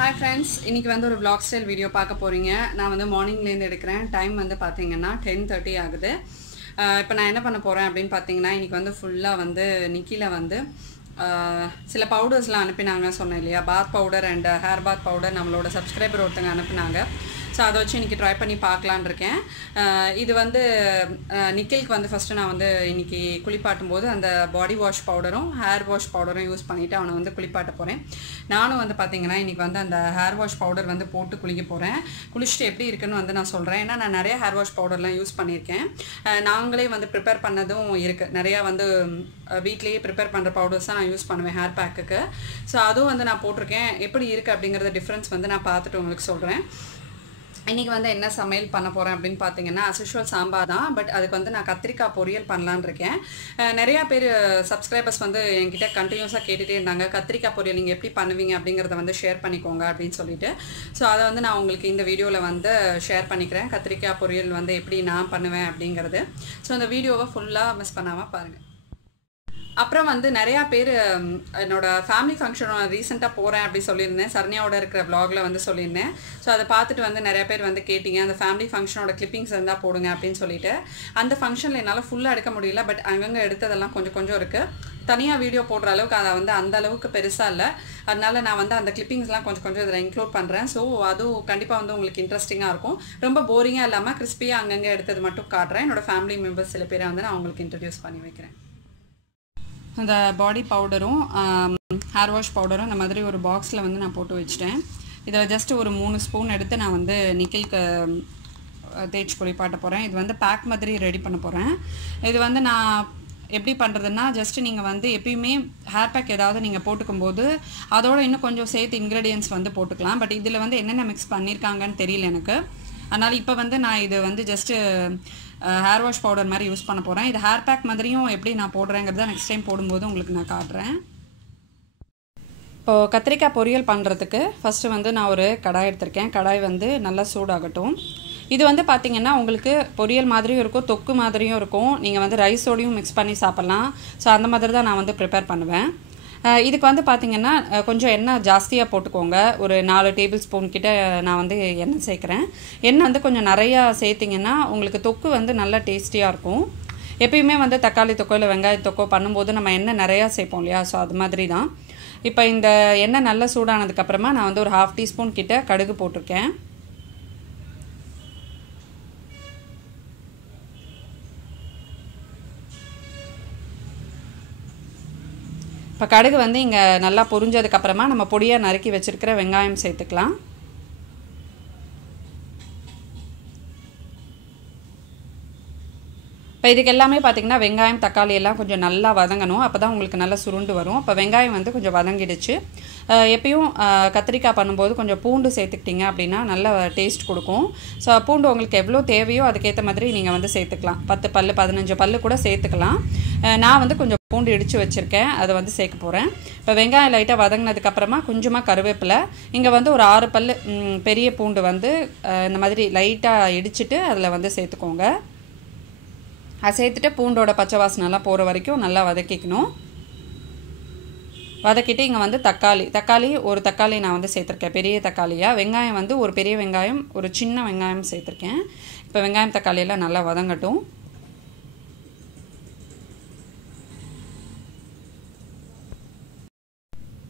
Hi friends, இன்னைக்கு வந்து ஒரு vlog style வீடியோ பார்க்க போறீங்க. நான் வந்து மார்னிங்ல இருந்து எடுக்கிறேன். டைம் வந்து பாத்தீங்கன்னா 10:30 ஆகுது. இப்போ நான் என்ன பண்ண போறேன் அப்படினு பாத்தீங்கன்னா இன்னைக்கு வந்து ஃபுல்லா வந்து நிக்கில வந்து சில பவுடர்ஸ்லாம் அனுப்பினாங்க சொன்னேன் இல்லையா, பாத் powder and hair path powder நம்மளோட சப்ஸ்கிரைபர் ஒருத்தங்க அனுப்பினாங்க. ஸோ அதை வச்சு இன்றைக்கி ட்ரை பண்ணி பார்க்கலான்னு இருக்கேன். இது வந்து நிக்கிலுக்கு வந்து ஃபஸ்ட்டு நான் வந்து இன்றைக்கி குளிப்பாட்டும் போது அந்த பாடி வாஷ் பவுடரும் ஹேர் வாஷ் பவுடரும் யூஸ் பண்ணிவிட்டு அவனை வந்து குளிப்பாட்ட போகிறேன். நானும் வந்து பார்த்திங்கன்னா இன்றைக்கி வந்து அந்த ஹேர் வாஷ் பவுடர் வந்து போட்டு குளிக்க போகிறேன். குளிச்சுட்டு எப்படி இருக்குன்னு வந்து நான் சொல்கிறேன். ஏன்னா நான் நிறைய ஹேர் வாஷ் பவுடர்லாம் யூஸ் பண்ணியிருக்கேன். நாங்களே வந்து ப்ரிப்பேர் பண்ணதும் இருக்குது. நிறையா வந்து வீட்லேயே ப்ரிப்பேர் பண்ணுற பவுடர்ஸ் தான் நான் யூஸ் பண்ணுவேன் ஹேர் பேக்குக்கு. ஸோ அதுவும் வந்து நான் போட்டிருக்கேன். எப்படி இருக்குது அப்படிங்கிறத டிஃப்ரென்ஸ் வந்து நான் பார்த்துட்டு உங்களுக்கு சொல்கிறேன். இன்றைக்கி வந்து என்ன சமையல் பண்ண போகிறேன் அப்படின்னு பார்த்தீங்கன்னா அஸ்யூஷுவல் சாம்பார் தான். பட் அதுக்கு வந்து நான் கத்திரிக்காய் பொரியல் பண்ணலான்னு இருக்கேன். நிறையா பேர் சப்ஸ்கிரைபர்ஸ் வந்து என்கிட்ட கண்டினியூஸாக கேட்டுகிட்டே இருந்தாங்க, கத்திரிக்காய் பொரியல் நீங்கள் எப்படி பண்ணுவீங்க அப்படிங்கிறத வந்து ஷேர் பண்ணிக்கோங்க அப்படின்னு சொல்லிட்டு. ஸோ அதை வந்து நான் உங்களுக்கு இந்த வீடியோவில் வந்து ஷேர் பண்ணிக்கிறேன். கத்திரிக்காய் பொரியல் வந்து எப்படி நான் பண்ணுவேன் அப்படிங்கிறது. ஸோ அந்த வீடியோவை ஃபுல்லாக மிஸ் பண்ணாமல் பாருங்கள். அப்புறம் வந்து நிறையா பேர் என்னோடய ஃபேமிலி ஃபங்க்ஷன் ரீசெண்டாக போகிறேன் அப்படி சொல்லியிருந்தேன். சரண்யாவோட இருக்கிற வ்ளாகில் வந்து சொல்லியிருந்தேன். ஸோ அதை பார்த்துட்டு வந்து நிறையா பேர் வந்து கேட்டிங்க, அந்த ஃபேமிலி ஃபங்க்ஷனோட கிளிப்பிங்ஸ் இருந்தால் போடுங்க அப்படின்னு சொல்லிட்டு. அந்த ஃபங்க்ஷனில் என்னால் ஃபுல்லாக எடுக்க முடியல. பட் அங்கங்கே எடுத்ததெல்லாம் கொஞ்சம் கொஞ்சம் இருக்குது. தனியாக வீடியோ போடுற அளவுக்கு அதை வந்து அந்த அளவுக்கு பெருசாக இல்லை. அதனால நான் வந்து அந்த கிளிப்பிங்ஸ்லாம் கொஞ்சம் கொஞ்சம் இதில் இன்க்ளூட் பண்ணுறேன். ஸோ அதுவும் கண்டிப்பாக வந்து உங்களுக்கு இன்ட்ரெஸ்டிங்காக இருக்கும். ரொம்ப போரிங்காக இல்லாமல் கிறிஸ்பியாக அங்கங்கே எடுத்தது மட்டும் காட்டுறேன். என்னோடய ஃபேமிலி மெம்பர்ஸ் சில பேரை வந்து நான் உங்களுக்கு இன்ட்ரடியூஸ் பண்ணி வைக்கிறேன். அந்த பாடி பவுடரும் ஹேர் வாஷ் பவுடரும் இந்த மாதிரி ஒரு பாக்ஸில் வந்து நான் போட்டு வச்சிட்டேன். இதை ஜஸ்ட் ஒரு 3 ஸ்பூன் எடுத்து நான் வந்து நிக்கிலுக்கு தேய்ச்சி குளிப்பாட்ட போகிறேன். இது வந்து பேக் மாதிரி ரெடி பண்ண போகிறேன். இது வந்து நான் எப்படி பண்ணுறதுன்னா, ஜஸ்ட்டு நீங்கள் வந்து எப்பயுமே ஹேர் பேக் ஏதாவது நீங்கள் போட்டுக்கும்போது அதோட இன்னும் கொஞ்சம் சேர்த்து இன்க்ரீடியன்ட்ஸ் வந்து போட்டுக்கலாம். பட் இதில் வந்து என்னென்ன மிக்ஸ் பண்ணியிருக்காங்கன்னு தெரியல எனக்கு. அதனால் இப்போ வந்து நான் இது வந்து ஜஸ்ட்டு ஹேர் வாஷ் பவுடர் மாதிரி யூஸ் பண்ண போகிறேன். இது ஹேர் பேக் மாதிரியும் எப்படி நான் போடுறேங்கிறத நெக்ஸ்ட் டைம் போடும்போது உங்களுக்கு நான் காட்டுறேன். இப்போது கத்திரிக்காய் பொரியல் பண்ணுறதுக்கு ஃபஸ்ட்டு வந்து நான் ஒரு கடாய் எடுத்திருக்கேன். கடாய் வந்து நல்லா சூடாகட்டும். இது வந்து பார்த்திங்கன்னா உங்களுக்கு பொரியல் மாதிரியும் இருக்கும், தொக்கு மாதிரியும் இருக்கும். நீங்கள் வந்து ரைஸோடையும் மிக்ஸ் பண்ணி சாப்பிட்லாம். ஸோ அந்த மாதிரி தான் நான் வந்து ப்ரிப்பேர் பண்ணுவேன். இதுக்கு வந்து பார்த்திங்கன்னா கொஞ்சம் எண்ணெய் ஜாஸ்தியாக போட்டுக்கோங்க. ஒரு 4 டேபிள் ஸ்பூன் கிட்ட நான் வந்து எண்ணெய் சேர்க்குறேன். எண்ணெய் வந்து கொஞ்சம் நிறையா சேர்த்திங்கன்னா உங்களுக்கு தொக்கு வந்து நல்லா டேஸ்டியாக இருக்கும். எப்பயுமே வந்து தக்காளி தொக்கோ இல்லை வெங்காய தொக்கோ பண்ணும்போது நம்ம எண்ணெய் நிறையா சேர்ப்போம் இல்லையா, ஸோ அது மாதிரி தான். இப்போ இந்த எண்ணெய் நல்லா சூடானதுக்கப்புறமா நான் வந்து ஒரு 1/2 டீஸ்பூன் கிட்ட கடுகு போட்டிருக்கேன். இப்போ கடுகு வந்து இங்கே நல்லா பொரிஞ்சதுக்கப்புறமா நம்ம பொடியாக நறுக்கி வச்சுருக்கிற வெங்காயம் சேர்த்துக்கலாம். இப்போ இதுக்கு எல்லாமே பார்த்திங்கன்னா வெங்காயம் தக்காளி எல்லாம் கொஞ்சம் நல்லா வதங்கணும். அப்போ தான் உங்களுக்கு நல்லா சுருண்டு வரும். இப்போ வெங்காயம் வந்து கொஞ்சம் வதங்கிடுச்சு. எப்பயும் கத்திரிக்காய் பண்ணும்போது கொஞ்சம் பூண்டு சேர்த்துக்கிட்டிங்க அப்படின்னா நல்ல டேஸ்ட் கொடுக்கும். ஸோ பூண்டு உங்களுக்கு எவ்வளோ தேவையோ அதுக்கேற்ற மாதிரி நீங்கள் வந்து சேர்த்துக்கலாம். 10 பல் 15 பல் கூட சேர்த்துக்கலாம். நான் வந்து கொஞ்சம் பூண்டு இடித்து வச்சுருக்கேன், அதை வந்து சேர்க்க போகிறேன். இப்போ வெங்காயம் லைட்டாக வதங்கினதுக்கப்புறமா கொஞ்சமாக கருவேப்பிலை, இங்கே வந்து ஒரு 6 பல் பெரிய பூண்டு வந்து இந்த மாதிரி லைட்டாக இடிச்சிட்டு அதில் வந்து சேர்த்துக்கோங்க. அதை சேர்த்துட்டு பூண்டோட பச்சை வாசனைலாம் போகிற வரைக்கும் நல்லா வதக்கிக்கணும். வதக்கிட்டு இங்கே வந்து தக்காளி ஒரு தக்காளி நான் வந்து சேர்த்துருக்கேன், பெரிய தக்காளியாக. வெங்காயம் வந்து ஒரு பெரிய வெங்காயம் ஒரு சின்ன வெங்காயம் சேர்த்துருக்கேன். இப்போ வெங்காயம் தக்காளியெல்லாம் நல்லா வதங்கட்டும்.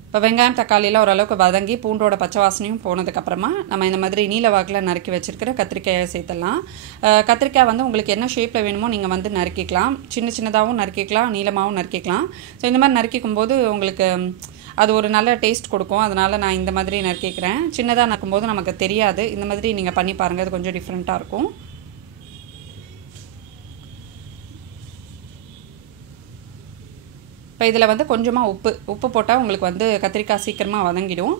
இப்போ வெங்காயம் தக்காளியில் ஓரளவுக்கு வதங்கி பூண்டோட பச்சை வாசனையும் போனதுக்கப்புறமா நம்ம இந்த மாதிரி நீல வாக்கில் நறுக்கி வச்சுருக்கிற கத்திரிக்காயை சேர்த்துடலாம். கத்திரிக்காய் வந்து உங்களுக்கு என்ன ஷேப்பில் வேணுமோ நீங்கள் வந்து நறுக்கிக்கலாம். சின்ன சின்னதாகவும் நறுக்கிக்கலாம், நீளமாகவும் நறுக்கிக்கலாம். ஸோ இந்த மாதிரி நறுக்கிக்கும் போது உங்களுக்கு அது ஒரு நல்ல டேஸ்ட் கொடுக்கும். அதனால் நான் இந்த மாதிரி நறுக்கிக்கிறேன். சின்னதாக நறுக்கும்போது நமக்கு தெரியாது. இந்த மாதிரி நீங்கள் பண்ணி பாருங்கள், அது கொஞ்சம் டிஃப்ரெண்ட்டாக இருக்கும். இப்போ இதில் வந்து கொஞ்சமாக உப்பு போட்டால் உங்களுக்கு வந்து கத்திரிக்காய் சீக்கிரமாக வதங்கிடும்.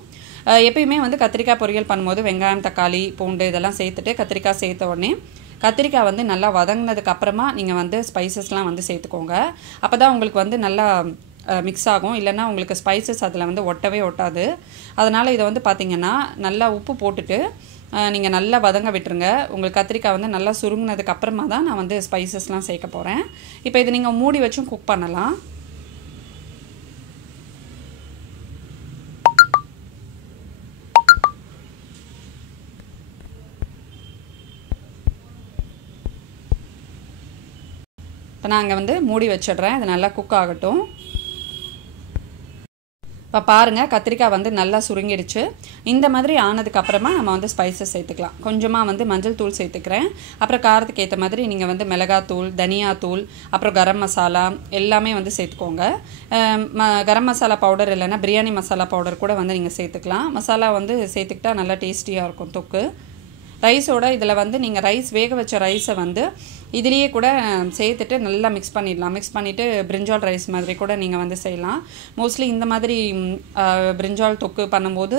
எப்பயுமே வந்து கத்திரிக்காய் பொரியல் பண்ணும்போது வெங்காயம் தக்காளி பூண்டு இதெல்லாம் சேர்த்துட்டு கத்திரிக்காய் சேர்த்த உடனே கத்திரிக்காய் வந்து நல்லா வதங்கினதுக்கப்புறமா நீங்கள் வந்து ஸ்பைசஸ்லாம் வந்து சேர்த்துக்கோங்க. அப்போ தான் உங்களுக்கு வந்து நல்லா மிக்ஸ் ஆகும். இல்லைன்னா உங்களுக்கு ஸ்பைசஸ் அதில் வந்து ஒட்டவே ஒட்டாது. அதனால் இதை வந்து பார்த்திங்கன்னா நல்லா உப்பு போட்டுட்டு நீங்கள் நல்லா வதங்க விட்டுருங்க. உங்களுக்கு கத்திரிக்காய் வந்து நல்லா சுருங்கினதுக்கப்புறமா தான் நான் வந்து ஸ்பைசஸ்லாம் சேர்க்க போகிறேன். இப்போ இதை நீங்கள் மூடி வச்சும் குக் பண்ணலாம். இப்போ நான் அங்கே வந்து மூடி வச்சிடுறேன். இது நல்லா குக் ஆகட்டும். இப்போ பாருங்கள், கத்திரிக்காய் வந்து நல்லா சுருங்கிடுச்சு. இந்த மாதிரி ஆனதுக்கப்புறமா நம்ம வந்து ஸ்பைசஸ் சேர்த்துக்கலாம். கொஞ்சமாக வந்து மஞ்சள் தூள் சேர்த்துக்கிறேன். அப்புறம் காரத்துக்கு ஏற்ற மாதிரி நீங்கள் வந்து மிளகாத்தூள், தனியாத்தூள், அப்புறம் கரம் மசாலா எல்லாமே வந்து சேர்த்துக்கோங்க. கரம் மசாலா பவுடர் இல்லைன்னா பிரியாணி மசாலா பவுடர் கூட வந்து நீங்கள் சேர்த்துக்கலாம். மசாலா வந்து சேர்த்துக்கிட்டா நல்லா டேஸ்டியாக இருக்கும் தொக்கு. ரைஸோட இதில் வந்து நீங்கள் ரைஸ் வேக வச்ச ரைஸை வந்து இதுலேயே கூட சேர்த்துட்டு நல்லா மிக்ஸ் பண்ணிடலாம். மிக்ஸ் பண்ணிவிட்டு பிரிஞ்சால் ரைஸ் மாதிரி கூட நீங்கள் வந்து செய்யலாம். மோஸ்ட்லி இந்த மாதிரி பிரிஞ்சால் தொக்கு பண்ணும்போது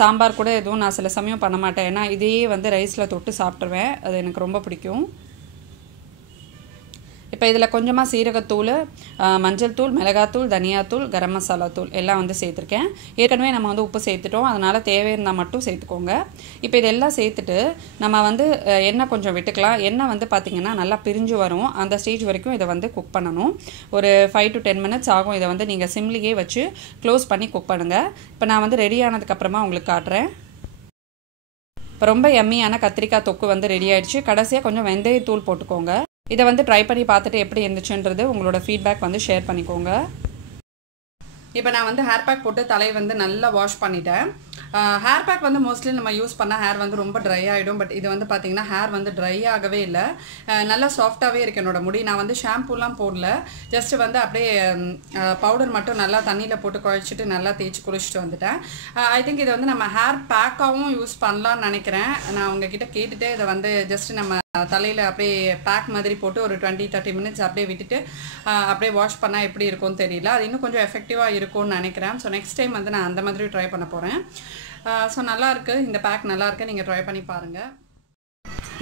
சாம்பார் கூட எதுவும் நான் சில சமயம் பண்ண மாட்டேன். ஏன்னா இதையே வந்து ரைஸில் தொட்டு சாப்பிட்ருவேன். அது எனக்கு ரொம்ப பிடிக்கும். இப்போ இதில் கொஞ்சமாக சீரகத்தூள், மஞ்சள் தூள், மிளகாத்தூள், தனியாத்தூள், கரம் மசாலா தூள் எல்லாம் வந்து சேர்த்துருக்கேன். ஏற்கனவே நம்ம வந்து உப்பு சேர்த்துட்டோம், அதனால் தேவை இருந்தால் மட்டும் சேர்த்துக்கோங்க. இப்போ இதெல்லாம் சேர்த்துட்டு நம்ம வந்து எண்ணெய் கொஞ்சம் விட்டுக்கலாம். எண்ணெய் வந்து பார்த்திங்கன்னா நல்லா பிரிஞ்சு வரும். அந்த ஸ்டேஜ் வரைக்கும் இதை வந்து குக் பண்ணணும். ஒரு 5 to 10 minutes ஆகும். இதை வந்து நீங்கள் சிம்லேயே வச்சு க்ளோஸ் பண்ணி குக் பண்ணுங்கள். இப்போ நான் வந்து ரெடி ஆனதுக்கப்புறமா உங்களுக்கு காட்டுறேன். இப்போ ரொம்ப எம்மியான கத்திரிக்காய் தொக்கு வந்து ரெடி ஆகிடுச்சு. கடைசியாக கொஞ்சம் வெந்தயத்தூள் போட்டுக்கோங்க. இதை வந்து ட்ரை பண்ணி பார்த்துட்டு எப்படி இருந்துச்சுன்றது உங்களோட ஃபீட்பேக் வந்து ஷேர் பண்ணிக்கோங்க. இப்போ நான் வந்து ஹேர் பேக் போட்டு தலையை வந்து நல்லா வாஷ் பண்ணிட்டேன். ஹேர் பேக் வந்து மோஸ்ட்லி நம்ம யூஸ் பண்ணால் ஹேர் வந்து ரொம்ப ட்ரை ஆகிடும். பட் இது வந்து பார்த்திங்கன்னா ஹேர் வந்து ட்ரை ஆகவே இல்லை. நல்லா சாஃப்டாகவே இருக்குது என்னோடய முடி. நான் வந்து ஷாம்பூலாம் போடல. ஜஸ்ட்டு வந்து அப்படியே பவுடர் மட்டும் நல்லா தண்ணியில் போட்டு குழச்சிட்டு நல்லா தேய்ச்சி குளிச்சுட்டு வந்துட்டேன். ஐ திங்க் இதை வந்து நம்ம ஹேர் பேக்காகவும் யூஸ் பண்ணலான்னு நினைக்கிறேன். நான் உங்ககிட்ட கேட்டுட்டு இதை வந்து ஜஸ்ட்டு நம்ம தலையில் அப்படியே பேக் மாதிரி போட்டு ஒரு 20-30 minutes அப்படியே விட்டுட்டு அப்படியே வாஷ் பண்ணால் எப்படி இருக்கும்னு தெரியல. அது இன்னும் கொஞ்சம் எஃபெக்டிவாக இருக்கும்னு நினைக்கிறேன். ஸோ நெக்ஸ்ட் டைம் வந்து நான் அந்த மாதிரி ட்ரை பண்ண போகிறேன். ஸோ நல்லாயிருக்கு, இந்த பேக் நல்லாயிருக்கு, நீங்கள் ட்ரை பண்ணி பாருங்கள்.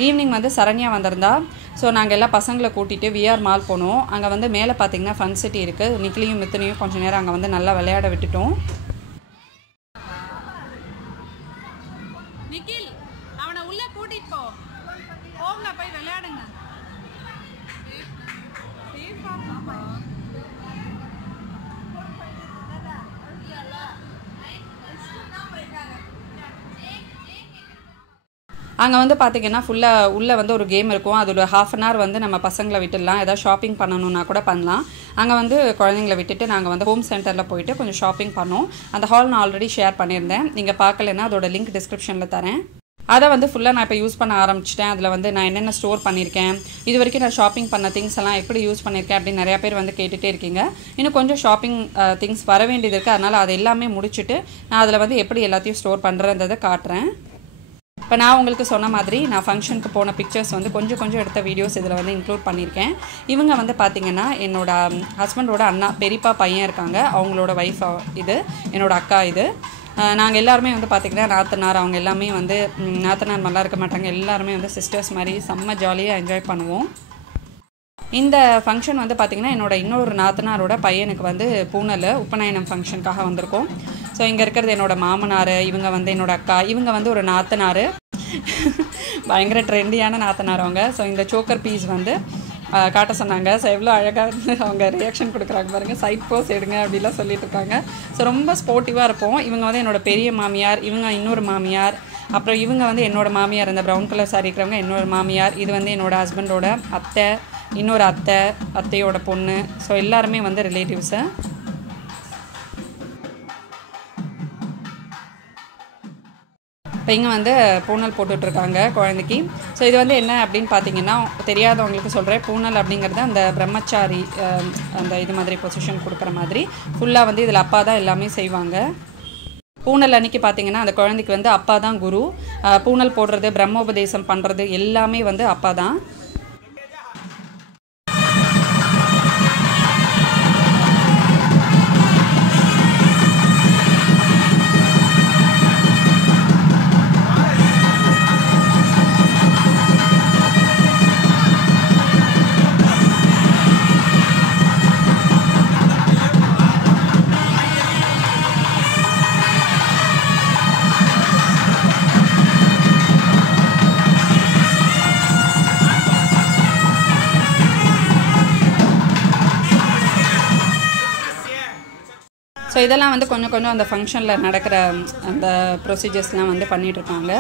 ஈவினிங் வந்து சரண்யா வந்திருந்தா. ஸோ நாங்கள் எல்லாம் பசங்களை கூட்டிகிட்டு விஆர் மால் போனோம். அங்கே வந்து மேலே பார்த்திங்கன்னா ஃபன் சிட்டி இருக்குது. நிக்கிலையும் மித்தனையும் கொஞ்சம் நேரம் அங்கே வந்து நல்லா விளையாட விட்டுட்டோம். நிக்கில், அவனை உள்ளே கூட்டிகிட்டு போ, போங்க போய் விளையாடுங்க. அங்கே வந்து பார்த்திங்கன்னா ஃபுல்லாக உள்ளே வந்து ஒரு கேம் இருக்கும். அது ஒரு 1/2 an hour வந்து நம்ம பசங்களை விட்டுடலாம். ஏதாவது ஷாப்பிங் பண்ணணுன்னா கூட பண்ணலாம். அங்கே வந்து குழந்தைங்கள விட்டுட்டு நாங்கள் வந்து ஹோம் சென்டரில் போயிட்டு கொஞ்சம் ஷாப்பிங் பண்ணோம். அந்த ஹால் நான் ஆல்ரெடி ஷேர் பண்ணியிருந்தேன். நீங்கள் பார்க்கலன்னா அதோட லிங்க் டிஸ்கிரிப்ஷனில் தரேன். அதை வந்து ஃபுல்லாக நான் இப்போ யூஸ் பண்ண ஆரம்பிச்சிட்டேன். அதில் வந்து நான் என்னென்ன ஸ்டோர் பண்ணியிருக்கேன், இது வரைக்கும் நான் ஷாப்பிங் பண்ண திங்ஸ் எல்லாம் எப்படி யூஸ் பண்ணியிருக்கேன் அப்படின்னு நிறையா பேர் வந்து கேட்டுகிட்டே இருக்கீங்க. இன்னும் கொஞ்சம் ஷாப்பிங் திங்ஸ் வர வேண்டியது இருக்குது. அதனால் அது எல்லாமே முடிச்சுட்டு நான் அதில் வந்து எப்படி எல்லாத்தையும் ஸ்டோர் பண்ணுறதை காட்டுறேன். இப்போ நான் உங்களுக்கு சொன்ன மாதிரி நான் ஃபங்க்ஷனுக்கு போன பிக்சர்ஸ் வந்து கொஞ்சம் எடுத்த வீடியோஸ் இதில் வந்து இன்க்ளூட் பண்ணியிருக்கேன். இவங்க வந்து பார்த்திங்கன்னா என்னோட ஹஸ்பண்டோட அண்ணா பெரியப்பா பையன் இருக்காங்க, அவங்களோட ஒய்ஃப் இது, என்னோட அக்கா இது. நாங்கள் எல்லாருமே வந்து பார்த்திங்கன்னா நாத்தனார், அவங்க எல்லாமே வந்து நாத்தனார் நல்லா இருக்க மாட்டாங்க. எல்லாருமே வந்து சிஸ்டர்ஸ் மாதிரி செம்ம ஜாலியாக என்ஜாய் பண்ணுவோம். இந்த ஃபங்க்ஷன் வந்து பார்த்திங்கன்னா என்னோட இன்னொரு நாத்தனாரோட பையனுக்கு வந்து பூனல் உப்பநயனம் ஃபங்க்ஷனுக்காக வந்திருக்கோம். ஸோ இங்கே இருக்கிறது என்னோடய மாமனார், இவங்க வந்து என்னோடய அக்கா, இவங்க வந்து ஒரு நாத்தனார், பயங்கர ட்ரெண்டியான நாத்தனார் அவங்க. ஸோ இந்த சோக்கர் பீஸ் வந்து காட்ட சொன்னாங்க. ஸோ எவ்வளோ அழகாக வந்து அவங்க ரியாக்ஷன் கொடுக்குறாங்க பாருங்கள். சைட் போஸ் எடுங்க அப்படிலாம் சொல்லிட்டு இருக்காங்க. ஸோ ரொம்ப ஸ்போர்ட்டிவாக இருப்போம். இவங்க வந்து என்னோடய பெரிய மாமியார், இவங்க இன்னொரு மாமியார், அப்புறம் இவங்க வந்து என்னோடய மாமியார், இந்த ப்ரௌன் கலர் சாரி இருக்கிறவங்க இன்னொரு மாமியார், இது வந்து என்னோடய ஹஸ்பண்டோட அத்தை, இன்னொரு அத்தையோட பொண்ணு. ஸோ எல்லாருமே வந்து ரிலேட்டிவ்ஸு. இப்போ இங்கே வந்து பூனல் போட்டுட்ருக்காங்க குழந்தைக்கு. ஸோ இது வந்து என்ன அப்படின்னு பார்த்தீங்கன்னா, தெரியாதவங்களுக்கு சொல்கிறேன். பூனல் அப்படிங்கிறது அந்த பிரம்மச்சாரி அந்த இது மாதிரி பொசிஷன் கொடுக்குற மாதிரி ஃபுல்லாக வந்து இதில் அப்பா தான் எல்லாமே செய்வாங்க. பூனல் அன்றைக்கி பார்த்திங்கன்னா அந்த குழந்தைக்கு வந்து அப்பா தான் குரு. பூனல் போடுறது, பிரம்மோபதேசம் பண்ணுறது எல்லாமே வந்து அப்பா தான். ஸோ இதெல்லாம் வந்து கொஞ்சம் அந்த ஃபங்க்ஷனில் நடக்கிற அந்த ப்ரொசீஜர்ஸ்லாம் வந்து பண்ணிகிட்ருக்காங்க.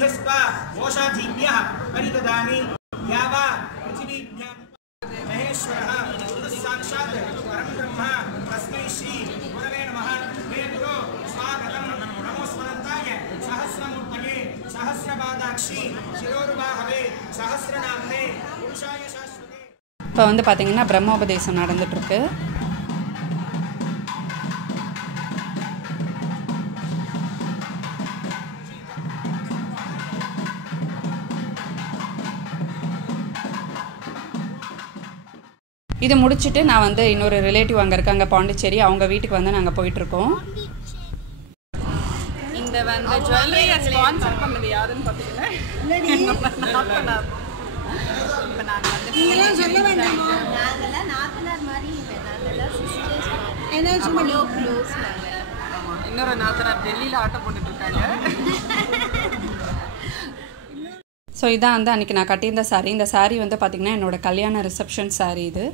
यस्पा ओषाधीभ्यः परिददामि यावा पृथिवीभ्यां महेश्वरः साक्षात् परं ब्रह्म तस्मै श्री गुरवे नमः हे गुरु स्वागतं नमोस्मरन्ताय सहस्रमूर्तये सहस्रपादाक्षी शिरोरुबाहवे सहस्रनाम्ने पुरुषाय शाश्वते. இப்போ வந்து பார்த்தீங்கன்னா பிரம்மோபதேசம் நடந்துட்டுருக்கு. இது முடிச்சுட்டு நான் வந்து இன்னொரு ரிலேட்டிவ் அங்கே இருக்காங்க பாண்டிச்சேரி, அவங்க வீட்டுக்கு வந்து நாங்கள் போயிட்டுருக்கோம். இந்த வந்து ஜுவல்லரியை ஸ்பான்சர் பண்ணது யாருன்னு பார்த்தீங்கன்னா இப்போ நாங்கள் வந்து சொல்ல வேண்டாமா, நாங்கள்லாம் நாத்தனார் மாதிரி இல்லை, நாங்கள்லாம் சிஸ்டர்ஸ், சும்மா லோ க்ளோஸ். ஆமாம், இன்னொரு நாத்தனார் டெல்லியில் ஆட்டோ போட்டுட்டு இருக்காங்க. ஸோ இதான் வந்து அன்றைக்கி நான் கட்டியிருந்த சாரீ. இந்த சாரீ வந்து பார்த்திங்கன்னா என்னோடய கல்யாண ரிசப்ஷன் சாரீ இது.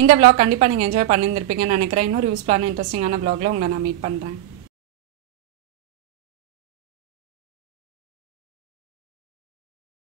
இந்த vlog கண்டிப்பாக நீங்கள் என்ஜாய் பண்ணியிருந்திருப்பீங்கன்னு நினைக்கிறேன். இன்னொரு யூஸ்ஃபுல்லான இன்ட்ரெஸ்டிங்கான vlogல உங்களை நான் மீட் பண்ணுறேன்.